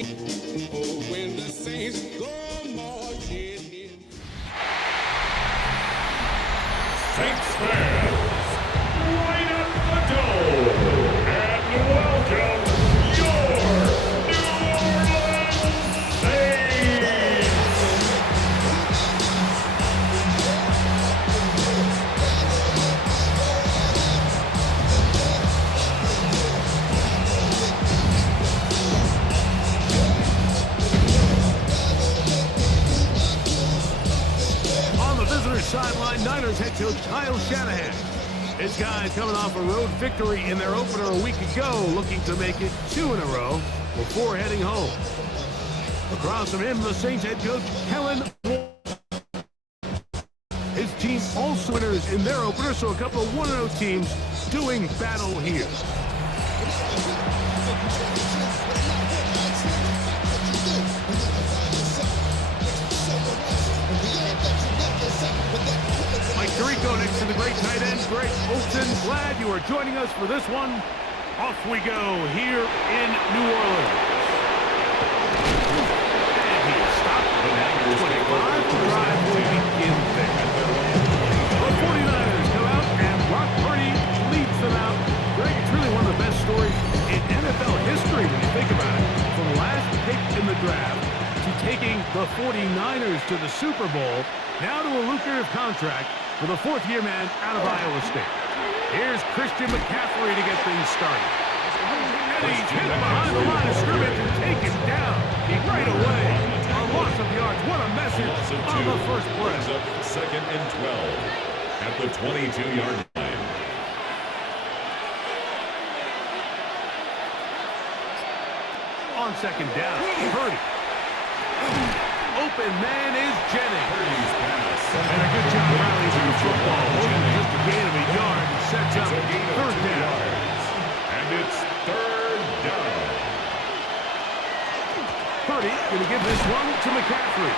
Oh, when the Saints go marching in. Saints fans, right at the door, and welcome your New Orleans Saints! On the visitor sideline, Niners head coach Kyle Shanahan. His guys coming off a road victory in their opener a week ago, looking to make it 2 in a row before heading home. Across from him, the Saints head coach Kellen Moore. His team also winners in their opener, so a couple of 1-0 teams doing battle here. Mike Tirico next to the great tight end, Greg Olsen. Glad you are joining us for this one. Off we go here in New Orleans. And he is stopped at 25. The drive will begin there. The 49ers come out, and Brock Purdy leads them out. Greg, it's really one of the best stories in NFL history when you think about it. From the last pick in the draft to taking the 49ers to the Super Bowl, now to a lucrative contract for the fourth-year man out of Iowa State. Here's Christian McCaffrey to get things started. And he's hit behind the line of scrimmage and taken down right away. A loss of yards. What a message on the first play. Up 2nd and 12 at the 22-yard line. On second down, Purdy. Open man is Jennings. Purdy's pass. And a good job rallying to the football. Only just a gain of a yard and sets up It's a gain of 3rd 2 down. yards. And it's 3rd down. Purdy going to give this one to McCaffrey.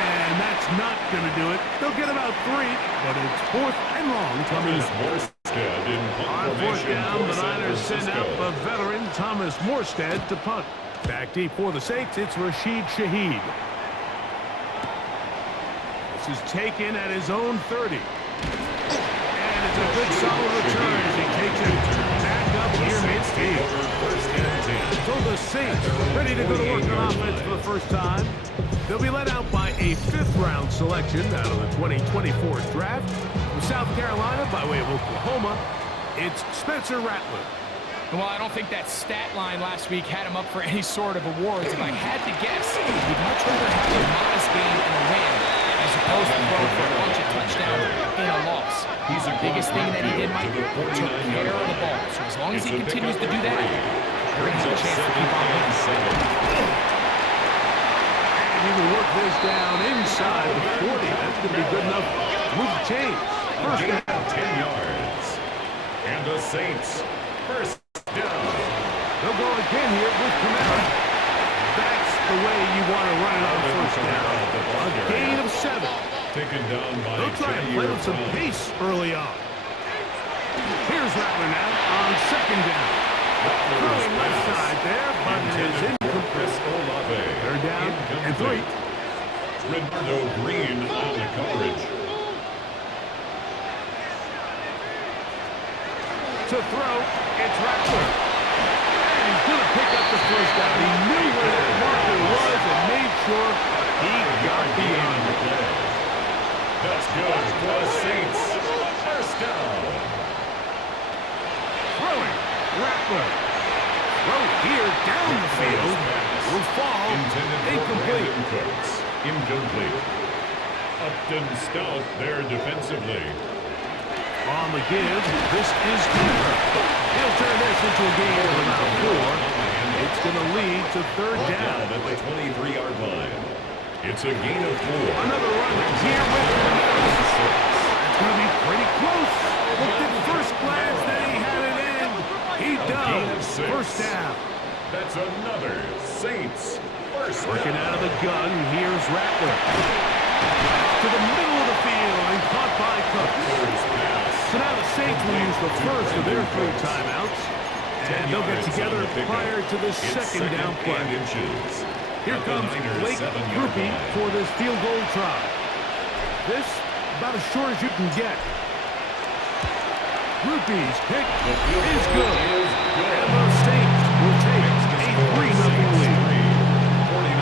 And that's not going to do it. They'll get about 3, but it's 4th and long. Thomas Morstead in On 4th formation down, for the San Niners send out Francisco. the veteran Thomas Morstead to punt. Back deep for the Saints, it's Rashid Shaheed. This is taken at his own 30. And it's a good solid return as he takes it back up here midfield. First and 10. So the Saints ready to go to work on offense for the first time. They'll be led out by a 5th-round selection out of the 2024 draft. From South Carolina, by way of Oklahoma, it's Spencer Rattler. Well, I don't think that stat line last week had him up for any sort of awards. If I had to guess, he'd much rather have a modest game and a win as opposed to throw for a bunch of touchdowns in a loss. The biggest thing that he did, Mike, took care of the ball. So as long as he continues to do that, they're going to have a chance to keep on winning. And he will work this down inside the 40. That's going to be good enough to move the chains. First Gain down. of 10 yards. And the Saints first down. They'll go again here with Kamara. That's the way you want to run it on first down. A gain of 7. Taken down by They'll try and play with some pace early on. Here's Rattler now on second down. Throwing left side there, but it is incomplete. Chris Olave. 3rd down and 3. Renardo Green on the coverage. To throw, it's Rattler. And he's going to pick up the first down. He knew where that marker was and made sure he got beyond it. That's good for the Saints. First down. Throwing, Rattler. Throw here down the field. Will fall. Intended for Incomplete. Brandon Cooks. Incomplete. Upton stout there defensively. On the give, this is Cooper. He'll turn this into a gain of about 4. And it's going to lead to 3rd down. At the 23-yard line. It's a gain of 4. Another run here with Kamara. It's going to be pretty close. Looked at first glance that he had it in. He Gain of does. 6. First down. That's another Saints first Working down. out of the gun, here's Rattler. To the middle of the field and caught by Cook. First pass. So now the Saints will use the first of their 3 timeouts. And they'll get together prior to the second down play. Here comes Blake Grupe for this field goal try. This about as short as you can get. Grupe's kick is good. And the Saints will take a 3-0 lead.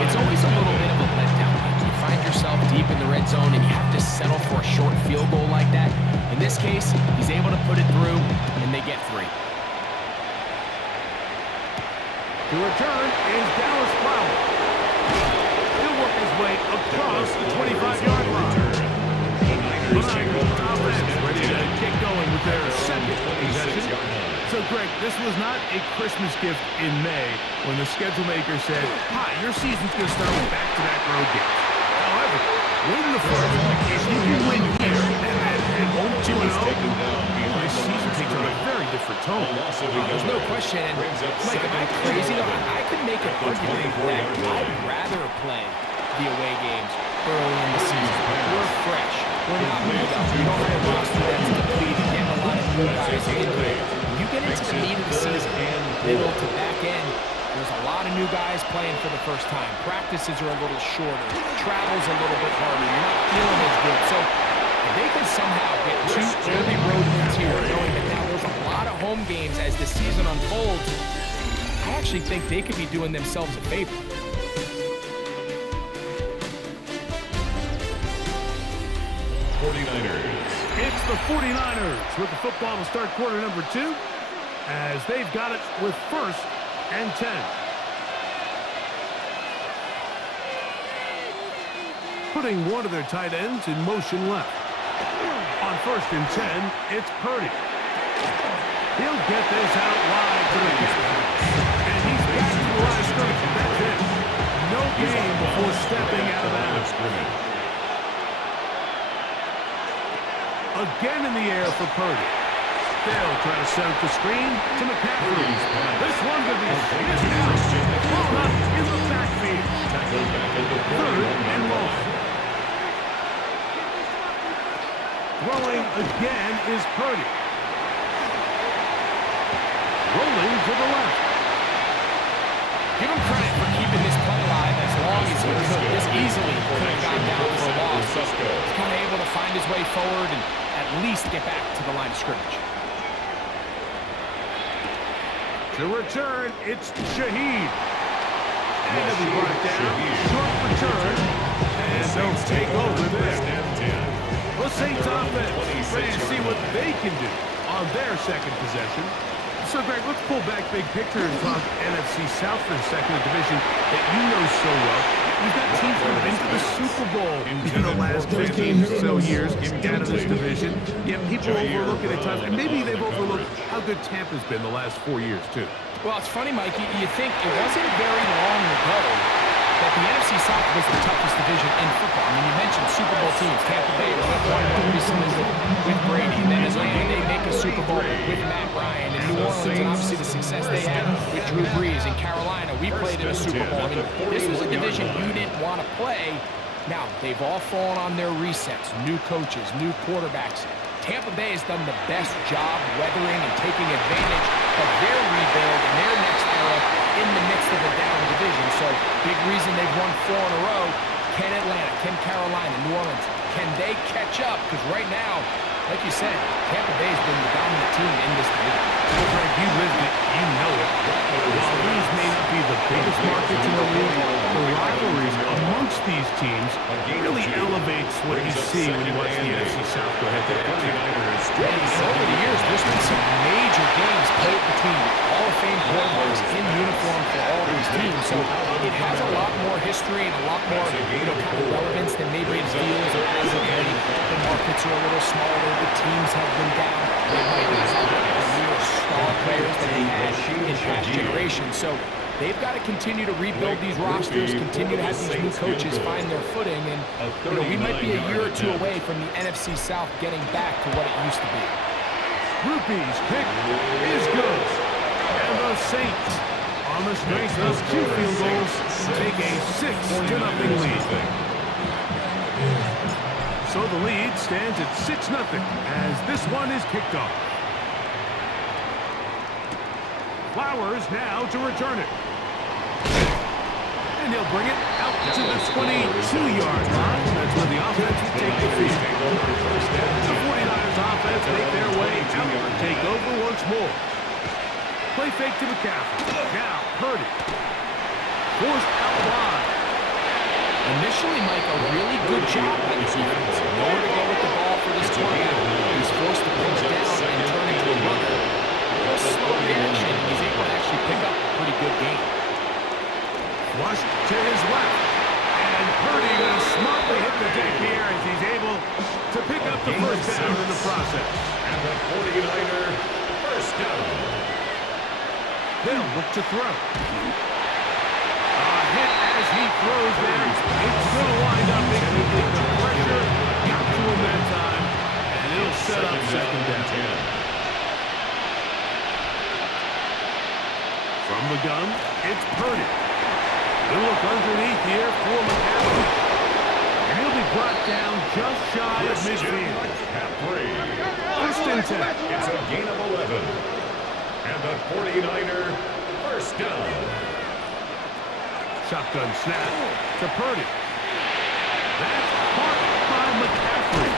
It's always a little bit of a letdown. You find yourself deep in the red zone and you have to settle for a short field goal like that. In this case, he's able to put it through, and they get 3. The return is Dallas Flowers. He'll work his way across the 25-yard line. The Niners offense ready to get going with their second possession. So, Greg, this was not a Christmas gift in May when the schedule maker said, "Hi, your season's going to start with back-to-back road games." However, win the first. If you can win here and then head home 2-0, this season takes on a very different tone. There's no question. And, Mike, am I crazy? I could make an argument that I'd rather play the away games early in the season. We're fresh. We're not moved up. We don't have a roster that's depleted, getting a lot of new guys into it. When you get into the meat of the season, middle to back end, there's a lot of new guys playing for the first time. Practices are a little shorter. Travel's a little bit harder. You're not feeling as good. So if they could somehow get 2 early road wins here, knowing that now there's a lot of home games as the season unfolds, I actually think they could be doing themselves a favor. It's the 49ers with the football to start quarter number 2 as they've got it with 1st and 10. Putting one of their tight ends in motion left. On 1st and 10, it's Purdy. He'll get this out wide to the gap. And he's back to the line of scrimmage. That's it. No gain before stepping out of bounds. Again in the air for Purdy. They'll try to set up the screen to McCaffrey. This one going to be missed out. Ball up in the backfield. 3rd and long. Throwing again is Purdy. Rolling to the left. Give him credit for keeping this play alive as long as he could. This easily could have gone down for a loss. He's kind of able to find his way forward and at least get back to the line of scrimmage. To return, it's Shaheed. And it'll be brought down. Short return. And they'll take over there. The Saints offense ready to see what they can do on their second possession. So, Greg, let's pull back big picture and talk NFC South for a second, a division that you know so well. You've got teams that have been to the Super Bowl in the last 15 or so years out of this division. Yet people overlook it at times, and maybe they've overlooked how good Tampa's been the last 4 years, too. Well, it's funny, Mike. You think it wasn't very long ago that the NFC South was the toughest division in football. I mean, you mentioned Super Bowl teams. Tampa Bay went 1-1 recently with Brady. And then Atlanta, they make a Super Bowl with Matt Ryan. And New Orleans, and obviously the success they had with Drew Brees. In Carolina, we played in a Super Bowl. I mean, this was a division you didn't want to play. Now, they've all fallen on their resets. New coaches, new quarterbacks. Tampa Bay has done the best job weathering and taking advantage of their rebuild and their next era in the midst of a down division. So, big reason they've won 4 in a row. Can Atlanta, can Carolina, New Orleans, can they catch up? Because right now, like you said, Tampa Bay has been the dominant team in this division. Well, Greg, you lived it. You know it. While these may not be the biggest markets in the league, the rivalries amongst these teams really elevates what you see when you watch the NFC South go head-to-head. Over the years, there's been some major games played between Hall of Fame quarterbacks in uniform for all these teams. So it has a lot more history and a lot more kind of relevance than maybe it feels or as of late. The markets are a little smaller. The teams have been down. They might not have the real star players that they had in past generations. So they've got to continue to rebuild these rosters, continue to have these new coaches find their footing, and we might be a year or two away from the NFC South getting back to what it used to be. Grupe's kick is good. And the Saints, on the strength of 2 field goals, take a 6-0 lead. So the lead stands at 6-0 as this one is kicked off. Flowers now to return it. And he'll bring it out to the 22-yard line. That's where the offense will take the field. The 49ers offense make their way out and take over once more. Play fake to McCaffrey. Now Purdy. Forced out wide. Initially, Mike, a really good job by the defense. Nowhere to go with the ball for this quarterback. He's forced to pinch down and turn into a runner. A little slow reaction. He's able to actually pick up a pretty good game. Flushed to his left. And Purdy going to smartly hit the deck here as he's able to pick up the first down in the process. And the 49er first down. They'll look to throw. A hit as he throws there. It's going to wind up incomplete. The pressure got to him that time. And it'll set up second down. From the gun, it's Purdy. He'll look underneath here for McCaffrey. And he'll be brought down just shy of midfield. First and 10. It's a gain of 11. And the 49er first down. Shotgun snap to Purdy. That's caught by McCaffrey.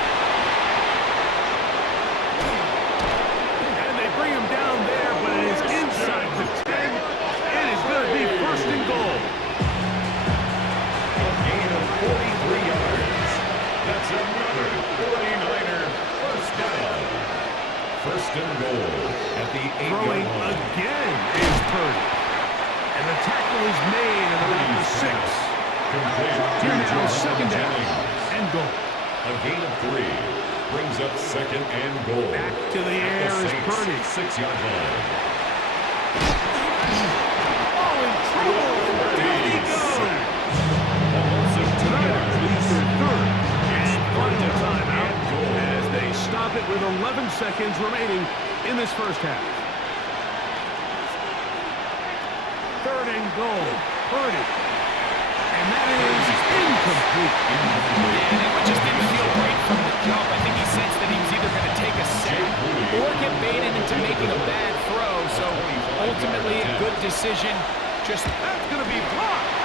And they bring him down there, but it is inside the 10. It is going to be first and goal. A gain of 43 yards. That's another 49er first down. First and goal at the 8-yard Throwing line. again is Purdy. And the tackle is made at around the 6. Here now, second down and goal. A gain of 3 brings up second and goal. Back to the air is Purdy. 6-yard line. Oh, in trouble. Down he goes. Tonight leads their third and final timeout as they stop it with 11 seconds remaining in this first half. Third and goal. Purdy. And that is incomplete. And it just didn't feel great from the jump. I think he sensed that he was either going to take a sack or get baited into making a bad throw. So ultimately, a good decision. Just That's going to be blocked.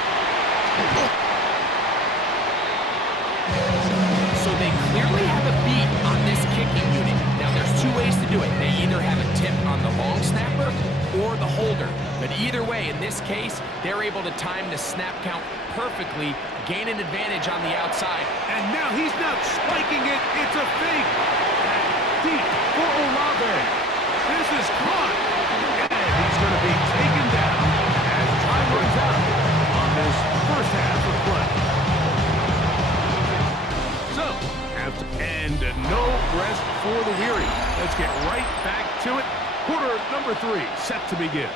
so they clearly have a beat on this kicking unit. Now, there's two ways to do it. They either have a tip on the long snapper or the holder. But either way, in this case, they're able to time the snap count perfectly, gain an advantage on the outside. And now he's not spiking it. It's a fake. Deep for Olave. This is caught. And he's going to be taken down as time runs out on this first half of play. So, and no rest for the weary. Let's get right back to it. Quarter number 3 set to begin.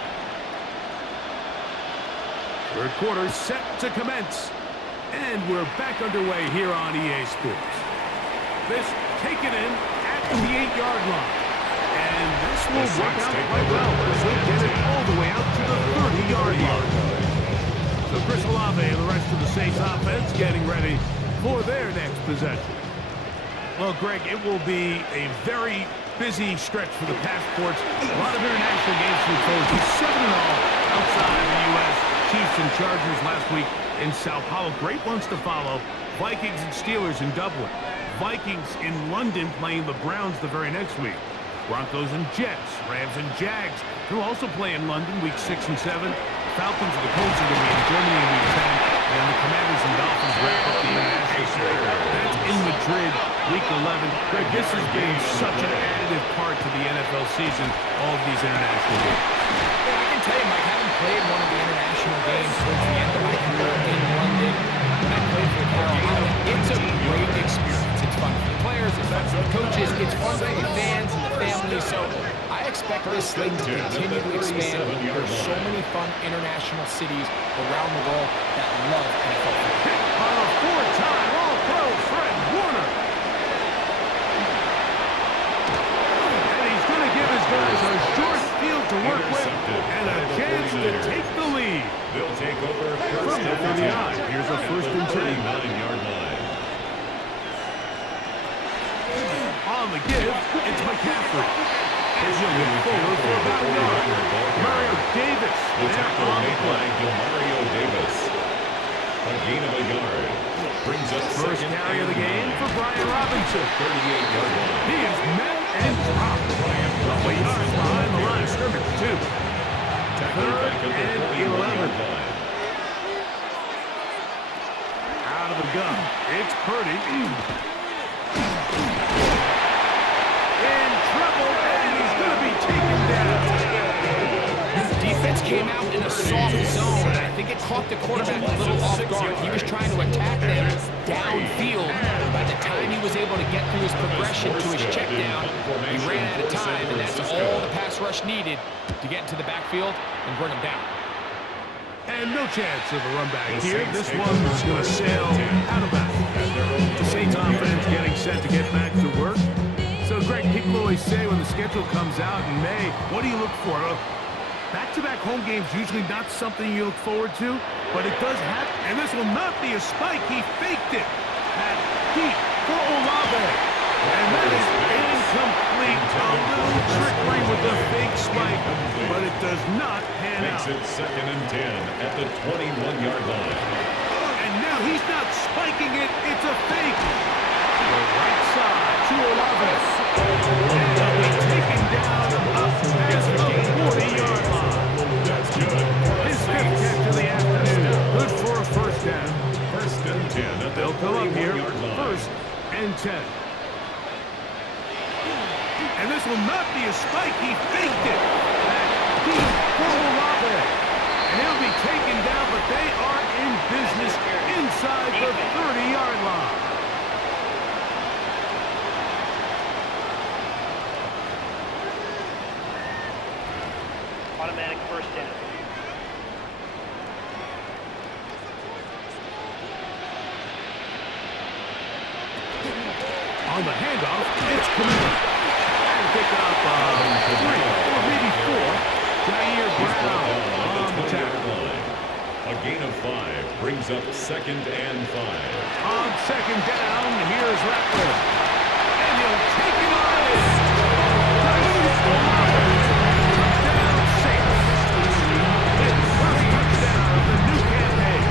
Third quarter set to commence. And we're back underway here on EA Sports. This taken in at the 8-yard line. And this will work out quite well as they get it all the way out to the 30-yard line. So Chris Olave and the rest of the Saints offense getting ready for their next possession. Well, Greg, it will be a very busy stretch for the Passports. A lot of international games to close. 7-0 outside the U.S. Chiefs and Chargers last week in Sao Paulo. Great ones to follow. Vikings and Steelers in Dublin. Vikings in London playing the Browns the very next week. Broncos and Jets. Rams and Jags who also play in London week 6 and 7. Falcons and the Colts are going to be in Germany in week 10. And the Commanders and Dolphins wrap up the international series. That's in Madrid, week 11. Greg, this has been such an additive part to the NFL season, all of these international games. Yeah, I can tell you, Mike, having played one of the international games towards the end of my career in London, when I played for Carolina, it's a great experience. It's fun for the players, it's fun for the coaches, it's fun for the fans and the families. So I expect this slate to continue to expand. There's so many fun international cities around the world that love NFL football. On a 4-time All-Pro, Fred Warner. And he's going to give his guys a short field to work with and a chance to take the lead. They'll take over From the 39, here's a first and 10. 39-yard line. On the give, it's McCaffrey. And he'll get forward for about a yard. Mario Davis. The tackle made by Demario Davis. A gain of a yard. Brings us First carry of the game for Brian Robinson. 38-yard line. He is met and dropped. Couple yards behind the line of scrimmage, too. Tackle back at the 41-yard line. Out of the gun. It's Purdy. In trouble, and he's going to be taken down. Defense came out in a soft zone, and I think it caught the quarterback a little off guard. He was trying to attack them downfield. By the time he was able to get through his progression to his check down, he ran out of time, and that's all the pass rush needed to get into the backfield and bring him down. And no chance of a run back here. This one's going to sail out of bounds. The Saints offense getting set to get back to work. So, Greg, people always say when the schedule comes out in May, what do you look for? Back-to-back home games usually not something you look forward to, but it does happen. And this will not be a spike. He faked it. Deep for Olave. And that is incomplete. A little trickery with the fake spike, but it does not pan out. Makes it 2nd and 10 at the 21-yard line. And now he's not spiking it. It's a fake. The right side to Olave. And he'll be taken down up past the 40-yard line. That's good. His 5th catch of the afternoon. Good for a first down. 1st and 10 at the They'll come up here, 41-yard line. 1st and 10. And this will not be a spike. He faked it. Deep for Olave. And he'll be taken down, but they are in business inside the 30-yard line. Automatic first down. On the handoff, it's Kamara. And pick up 3 or maybe 4. Jair Brown on the tackle. A gain of 5 brings up 2nd and 5. On 2nd down, here's Rattler. And he'll take it away. Touchdown, Saints. His first touchdown of the new campaign.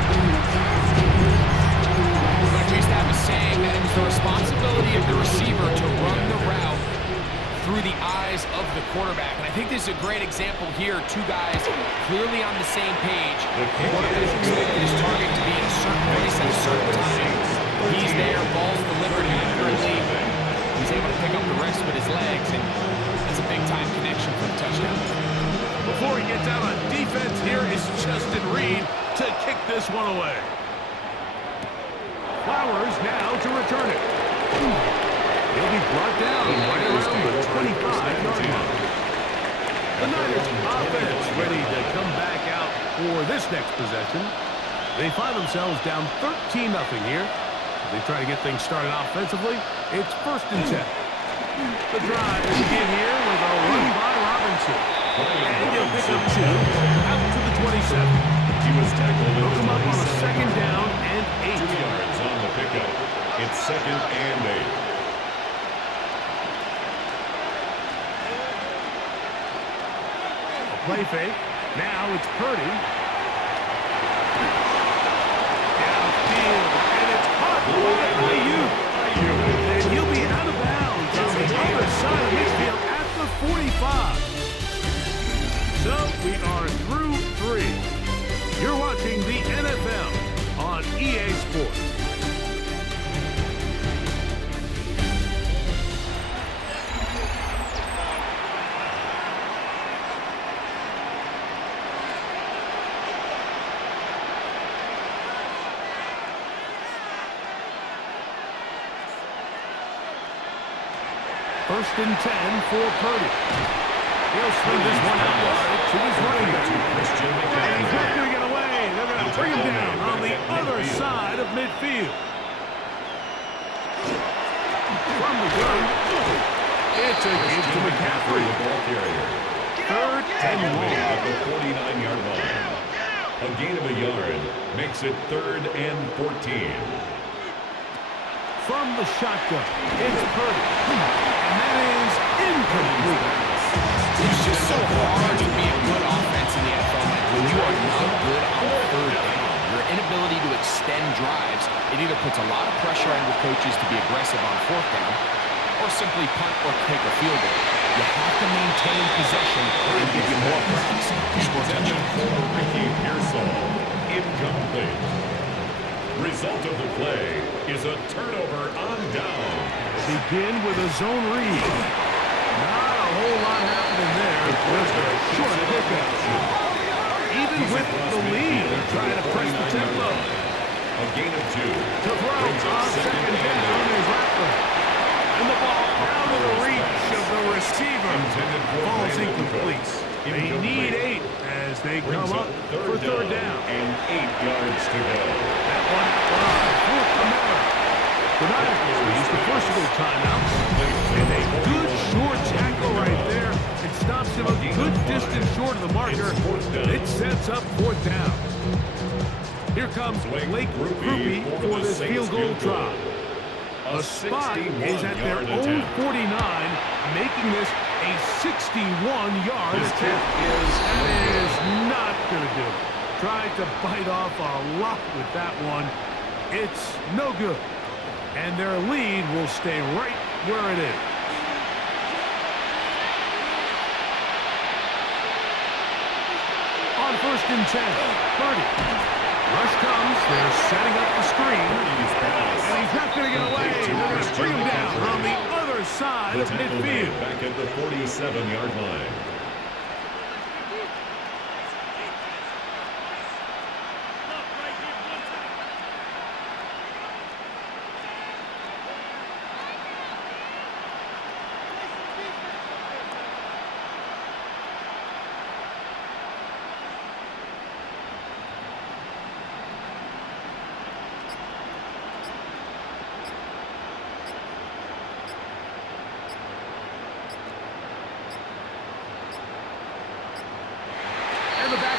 But we used to have a saying that it was the responsibility of the receiver to run the route through the eyes of the quarterback. And I think this is a great example here. 2 guys clearly on the same page. The quarterback expected his target to be in a certain place at a certain time. He's there, ball's delivered accurately. He's able to pick up the rest with his legs, and that's a big-time connection for the touchdown. Before he gets out on defense, here is Justin Reed to kick this one away. Flowers now to return it. He'll be brought down right around the 25-yard line. The Niners offense ready to come back out for this next possession. They find themselves down 13-0 here. They try to get things started offensively. It's 1st and 10. The drive is begin here with a run by Robinson. And he'll pick up 2 out to the 27. He was tackled. They'll come up on a 2nd down and 8. 2 yards on the pickup. It's 2nd and 8. Play fake. Now it's Purdy. Downfield, and it's caught by Ayuk. And he'll be out of bounds on the other side of midfield at the 45. So we are through 3. You're watching the NFL on EA Sports. First and 10 for Purdy. He'll swing this one out wide to his running back. And he's not going to get away. They're going to bring him down on the other side of midfield. From the gun, it's a give to McCaffrey. 3rd and long. At the 49-yard line. A gain of a yard makes it 3rd and 14. From the shotgun, it's Purdy. And that is incomplete. It's just so hard to be a good offense in the NFL, Mike, when you are not good on third down. Your inability to extend drives, it either puts a lot of pressure on your coaches to be aggressive on fourth down or simply punt or kick a field goal. You have to maintain possession and give you more practice to score touchdowns. Ricky Pearsall, incomplete. Result of the play is a turnover on down. Begin with a zone read. Not a whole lot happening there. Just a short pickup. Even with the lead, they're trying to press the tempo. A gain of 2. To throw on second down is Rattler. And the ball out of the reach of the receiver. Ball's incomplete. They need 8 as they come up for third down. And 8 yards to go. That one for Kamara. The Niners use the first of their timeouts. And a good short tackle right there. It stops him a good distance short of the marker. It sets up fourth down. Here comes Blake Grupe for this field goal try. A spot is at their own 49, making this a 61-yard attempt. That is not going to do it. Tried to bite off a lot with that one. It's no good. And their lead will stay right where it is. On 1st and 10, Purdy. Rush comes. They're setting up the screen. And he's not going to get away. They're going to bring him down on the other side of midfield. Back at the 47-yard line.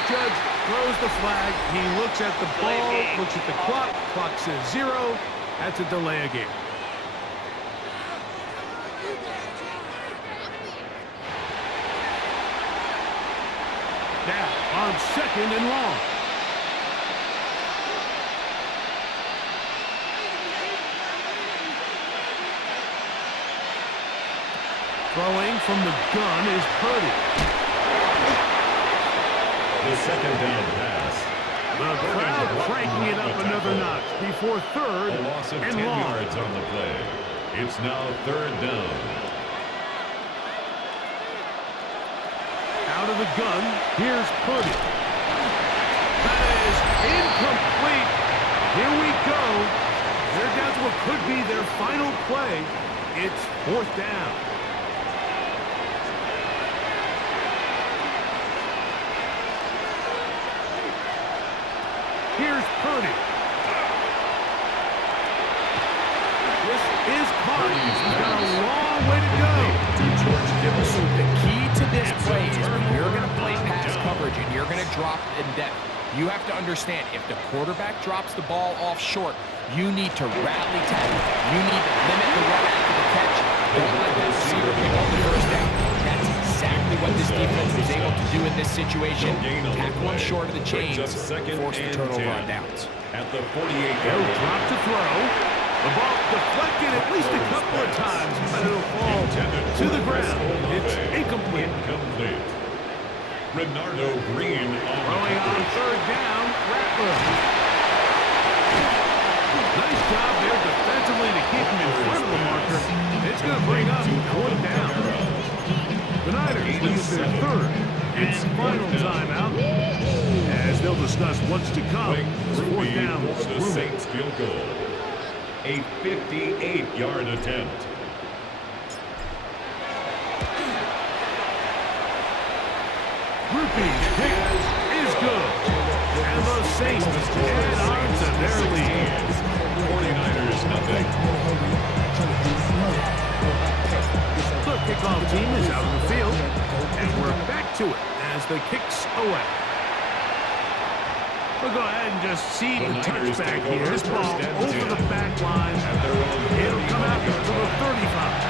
Judge throws the flag. He looks at the ball, looks at the clock. Clock says 0. That's a delay of game. Now on 2nd and long. Throwing from the gun is Purdy. The second down pass. The crowd cranking it up another notch before third A loss of 10 and long. yards on the play. It's now 3rd down. Out of the gun, here's Purdy. That is incomplete. Here we go. They're down to what could be their final play. It's 4th down. Here's Purdy. This is caught. He's got a long way to go. So the key to this play is when you're going to play pass coverage and you're going to drop in depth, you have to understand if the quarterback drops the ball off short, you need to rally tackle. You need to limit the run after the catch. Don't let that receiver pick up the first down. That's exactly what this defense was able to do in this situation. Tackle him short of the chains, force the turnover on downs. At the 48-yard They'll line. drop to throw. The ball deflected at least a couple of times, but it'll fall to the ground. It's incomplete. Renardo Green Throwing on 3rd down, Rattler. Nice job there defensively to keep him in front of the marker. It's going to bring up 4th down. The Niners use their 3rd and final timeout as they'll discuss what's to come. It's 4th down. for the Saints field goal. A 58-yard attempt. Grupe's kick is good. And the Saints add on to their lead. 49ers nothing. The kickoff team is out of the field, and we're back to it as the kicks away. We'll go ahead and just see the touchback here. This ball over the back line. It'll come out to the 35.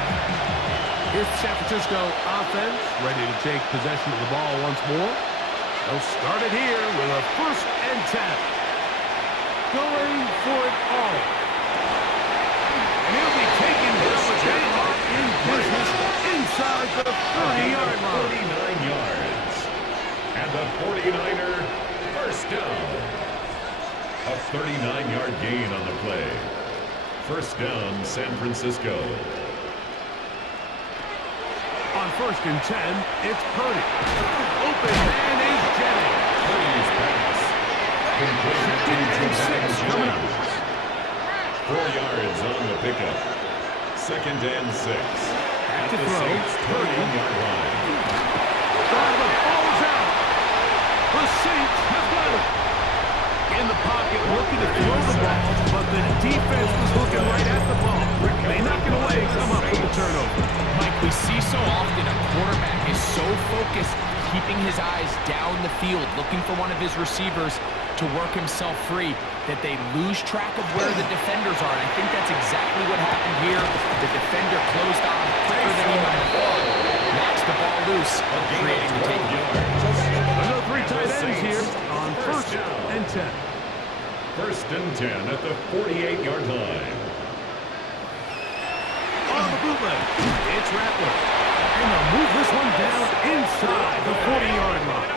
Here's the San Francisco offense, ready to take possession of the ball once more. They'll start it here with a 1st and 10. Going for it all. And he'll be taken down, but they are in business inside the 30-yard line. 49 yards. And the 49er first down. A 39-yard gain on the play. First down, San Francisco. On 1st and 10, it's Purdy. Open man is Jennings. Purdy's pass. Completed to 6 coming up. 4 yards on the pickup. 2nd and 6. At to the throw, Saints' Purdy. 21-yard line. The ball's out. The Saints have got it. In the pocket, looking to throw the ball, but the defense was looking right at the ball. They knock it away, come up with the turnover. Mike, we see so often a quarterback is so focused, keeping his eyes down the field, looking for one of his receivers to work himself free, that they lose track of where the defenders are. And I think that's exactly what happened here. The defender closed on quicker than he might have thought. Knocks the ball loose, creating the takeaway. Another 3 tight ends here on 1st and 10. 1st and 10 at the 48-yard line. On the bootleg, it's Rattler. And they'll move this one down inside the 40-yard line.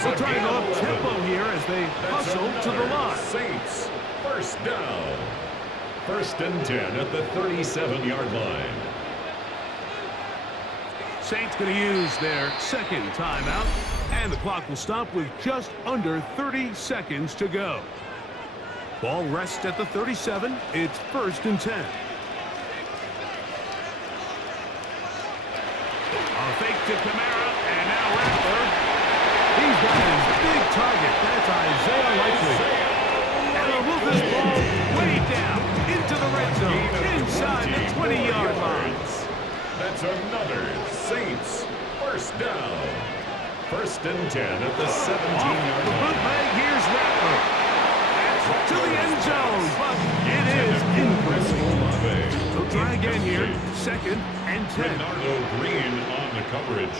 They're trying to go up tempo here as they hustle to the line. Saints, first down. 1st and 10 at the 37-yard line. Saints going to use their 2nd timeout, and the clock will stop with just under 30 seconds to go. Ball rests at the 37. It's 1st and 10. A fake to Kamara, and now Rattler. He's got his big target. That's Isaiah Likely. And they'll move this ball way down into the red zone, inside the 20-yard line. That's another Saints first down. 1st and 10 at the 17-yard The line. bootleg, here's Rattler. That's to the end zone, but it is incomplete. They'll try again here. 2nd and 10. Bernardo Green on the coverage.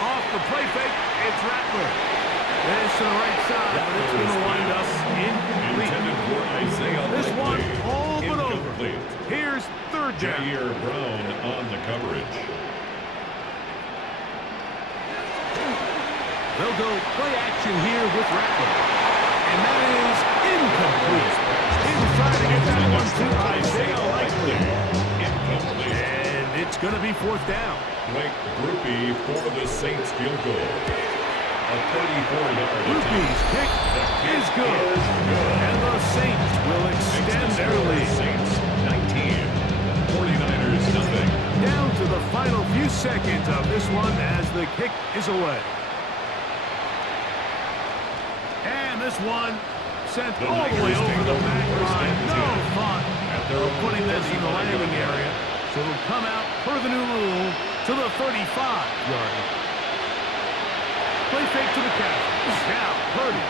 Off the play fake, it's Rattler. This to the right side, but it's going to wind up incomplete. Intended for Isaiah This one Likely. all but over. Incomplete. Here's 3rd down. Jair Brown on the coverage. They'll go play action here with Rattler. And that is incomplete. He was trying to get that one to Isaiah Likely. Incomplete. And it's going to be 4th down. Blake Grupe for the Saints field goal. A 34-yard Rupee's kick is good. And the Saints will extend their lead. Saints 19. 49ers nothing. Down to the final few seconds of this one as the kick is away. And this one sent all the way over the back line. No thought of putting this in the landing area. So it'll come out per the new rule to the 35-yard line. Play fake to the Cavs. Now, Purdy.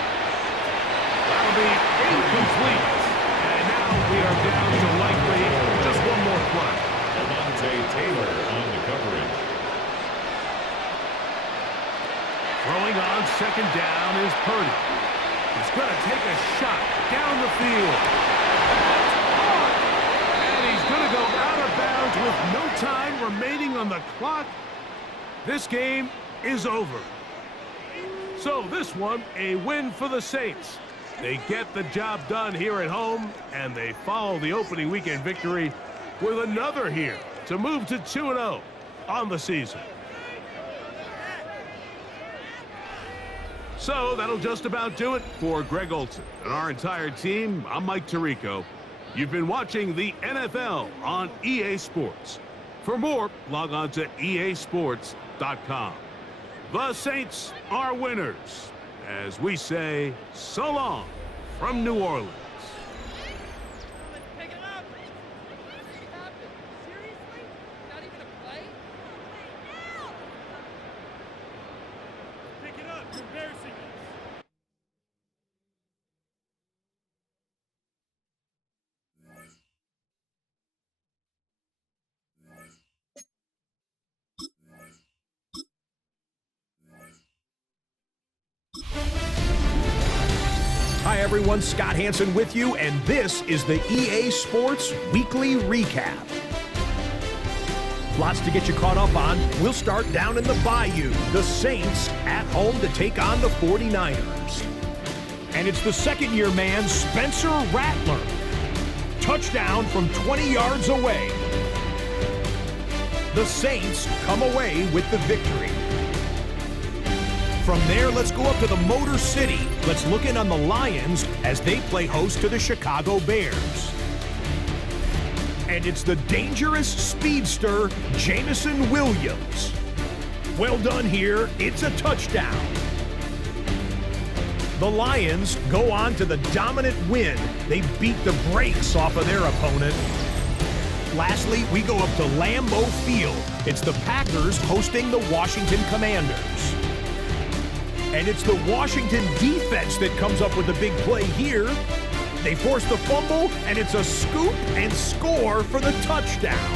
That'll be incomplete. And now we are down to likely just one more play. Devontae Taylor on the coverage. Throwing on 2nd down is Purdy. He's going to take a shot down the field. And he's going to go out of bounds with no time remaining on the clock. This game is over. So this one, a win for the Saints. They get the job done here at home, and they follow the opening weekend victory with another here to move to 2-0 on the season. So that'll just about do it for Greg Olsen and our entire team. I'm Mike Tirico. You've been watching the NFL on EA Sports. For more, log on to easports.com. The Saints are winners, as we say so long from New Orleans. Pick it up. What happened? Seriously? Not even a play? Pick it up. You're embarrassing us. everyone, Scott Hansen with you, and this is the EA Sports Weekly Recap. Lots to get you caught up on. We'll start down in the Bayou. The Saints at home to take on the 49ers. And it's the second-year man, Spencer Rattler. Touchdown from 20 yards away. The Saints come away with the victory. From there, let's go up to the Motor City. Let's look in on the Lions as they play host to the Chicago Bears. And it's the dangerous speedster, Jameson Williams. Well done here. It's a touchdown. The Lions go on to the dominant win. They beat the brakes off of their opponent. Lastly, we go up to Lambeau Field. It's the Packers hosting the Washington Commanders. And it's the Washington defense that comes up with the big play here. They force the fumble, and it's a scoop and score for the touchdown.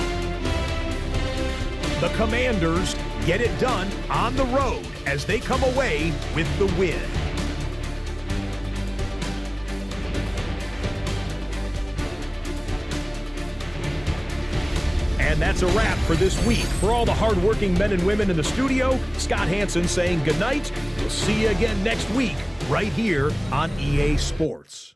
The Commanders get it done on the road as they come away with the win. And that's a wrap for this week. For all the hardworking men and women in the studio, Scott Hansen saying goodnight. We'll see you again next week right here on EA Sports.